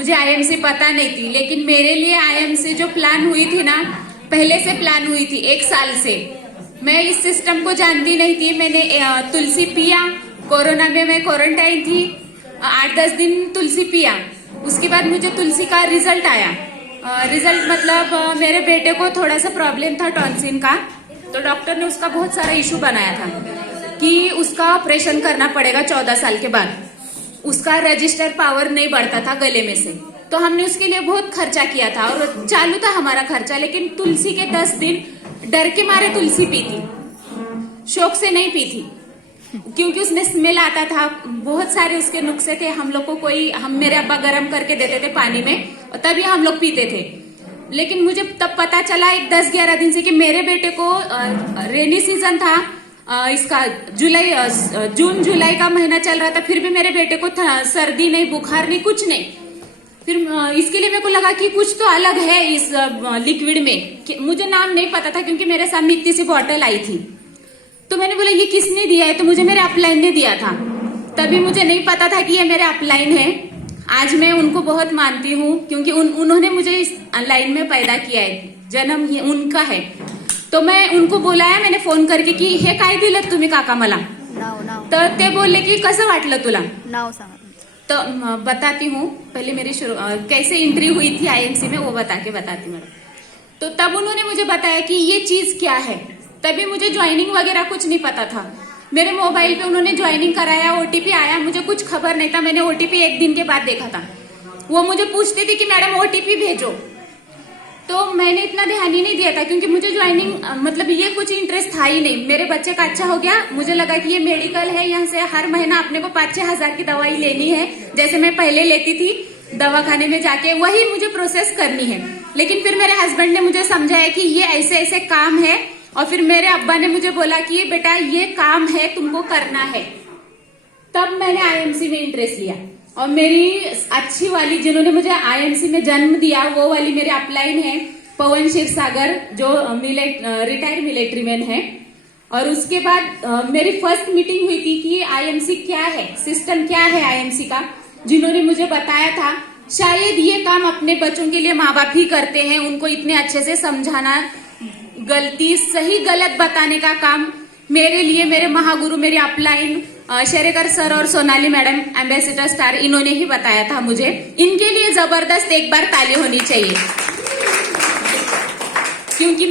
मुझे आईएमसी पता नहीं थी, लेकिन मेरे लिए आईएमसी जो प्लान हुई थी ना, पहले से प्लान हुई थी 1 साल से। मैं इस सिस्टम को जानती नहीं थी। मैंने तुलसी पिया, कोरोना में मैं क्वारंटाइन थी, 8-10 दिन तुलसी पिया। उसके बाद मुझे तुलसी का रिजल्ट आया। रिजल्ट मतलब मेरे बेटे को थोड़ा सा प्रॉब्लम था टॉन्सिल का, तो डॉक्टर ने उसका बहुत सारा इशू बनाया था कि उसका ऑपरेशन करना पड़ेगा 14 साल के बाद। उसका रजिस्टर पावर नहीं बढ़ता था गले में से, तो हमने उसके लिए बहुत खर्चा किया था और चालू था हमारा खर्चा। लेकिन तुलसी के 10 दिन डर के मारे तुलसी पी थी, शौक से नहीं पी थी, क्योंकि उसमें स्मेल आता था। बहुत सारे उसके नुस्खे थे। हम लोग को मेरे अब्बा गर्म करके देते थे पानी में, और तभी हम लोग पीते थे। लेकिन मुझे तब पता चला एक 10-11 दिन से कि मेरे बेटे को रेनी सीजन था, इसका जून जुलाई का महीना चल रहा था, फिर भी मेरे बेटे को सर्दी नहीं, बुखार नहीं, कुछ नहीं। फिर इसके लिए मेरे को लगा कि कुछ तो अलग है इस लिक्विड में। मुझे नाम नहीं पता था, क्योंकि मेरे सामने इतनी सी बॉटल आई थी। तो मैंने बोला ये किसने दिया है, तो मुझे मेरे अपलाइन ने दिया था। तभी मुझे नहीं पता था कि ये मेरे अपलाइन है। आज मैं उनको बहुत मानती हूँ, क्योंकि उन्होंने मुझे इस लाइन में पैदा किया है, जन्म ये उनका है। तो मैं उनको बोलाया, मैंने फोन करके की हे काय दिलं तुम्ही काका मला, तर ते बोलले की कसं वाटलं तुला, नाव सांगा. तो बताती हूँ। पहले मेरी कैसे एंट्री हुई थी आईएमसी में, वो बताती मैडम। तो तब उन्होंने मुझे बताया कि ये चीज क्या है। तभी मुझे ज्वाइनिंग वगैरह कुछ नहीं पता था। मेरे मोबाइल पे उन्होंने ज्वाइनिंग कराया, ओटीपी आया, मुझे कुछ खबर नहीं था। मैंने ओटीपी 1 दिन के बाद देखा था। वो मुझे पूछती थी कि मैडम ओटीपी भेजो, तो मैंने इतना ध्यान ही नहीं दिया था, क्योंकि मुझे ज्वाइनिंग मतलब ये कुछ इंटरेस्ट था ही नहीं। मेरे बच्चे का अच्छा हो गया, मुझे लगा कि ये मेडिकल है, यहाँ से हर महीना अपने को 5-6 हजार की दवाई लेनी है, जैसे मैं पहले लेती थी दवाखाने में जाके, वही मुझे प्रोसेस करनी है। लेकिन फिर मेरे हस्बैंड ने मुझे समझाया कि ये ऐसे ऐसे काम है, और फिर मेरे अब्बा ने मुझे बोला कि बेटा ये काम है, तुमको करना है। तब मैंने आईएमसी में इंटरेस्ट लिया। और मेरी अच्छी वाली जिन्होंने मुझे आईएमसी में जन्म दिया, वो वाली मेरे अपलाइन है पवन क्षीरसागर, जो रिटायर्ड मिलिट्री मैन है। और उसके बाद मेरी फर्स्ट मीटिंग हुई थी कि आईएमसी क्या है, सिस्टम क्या है आईएमसी का, जिन्होंने मुझे बताया था। शायद ये काम अपने बच्चों के लिए माँ बाप ही करते हैं, उनको इतने अच्छे से समझाना, गलती सही गलत बताने का काम मेरे लिए मेरे महागुरु, मेरे अपलाइन शेरेकर सर और सोनाली मैडम, एम्बेसडर स्टार, इन्होंने ही बताया था मुझे। इनके लिए जबरदस्त एक बार ताली होनी चाहिए, क्योंकि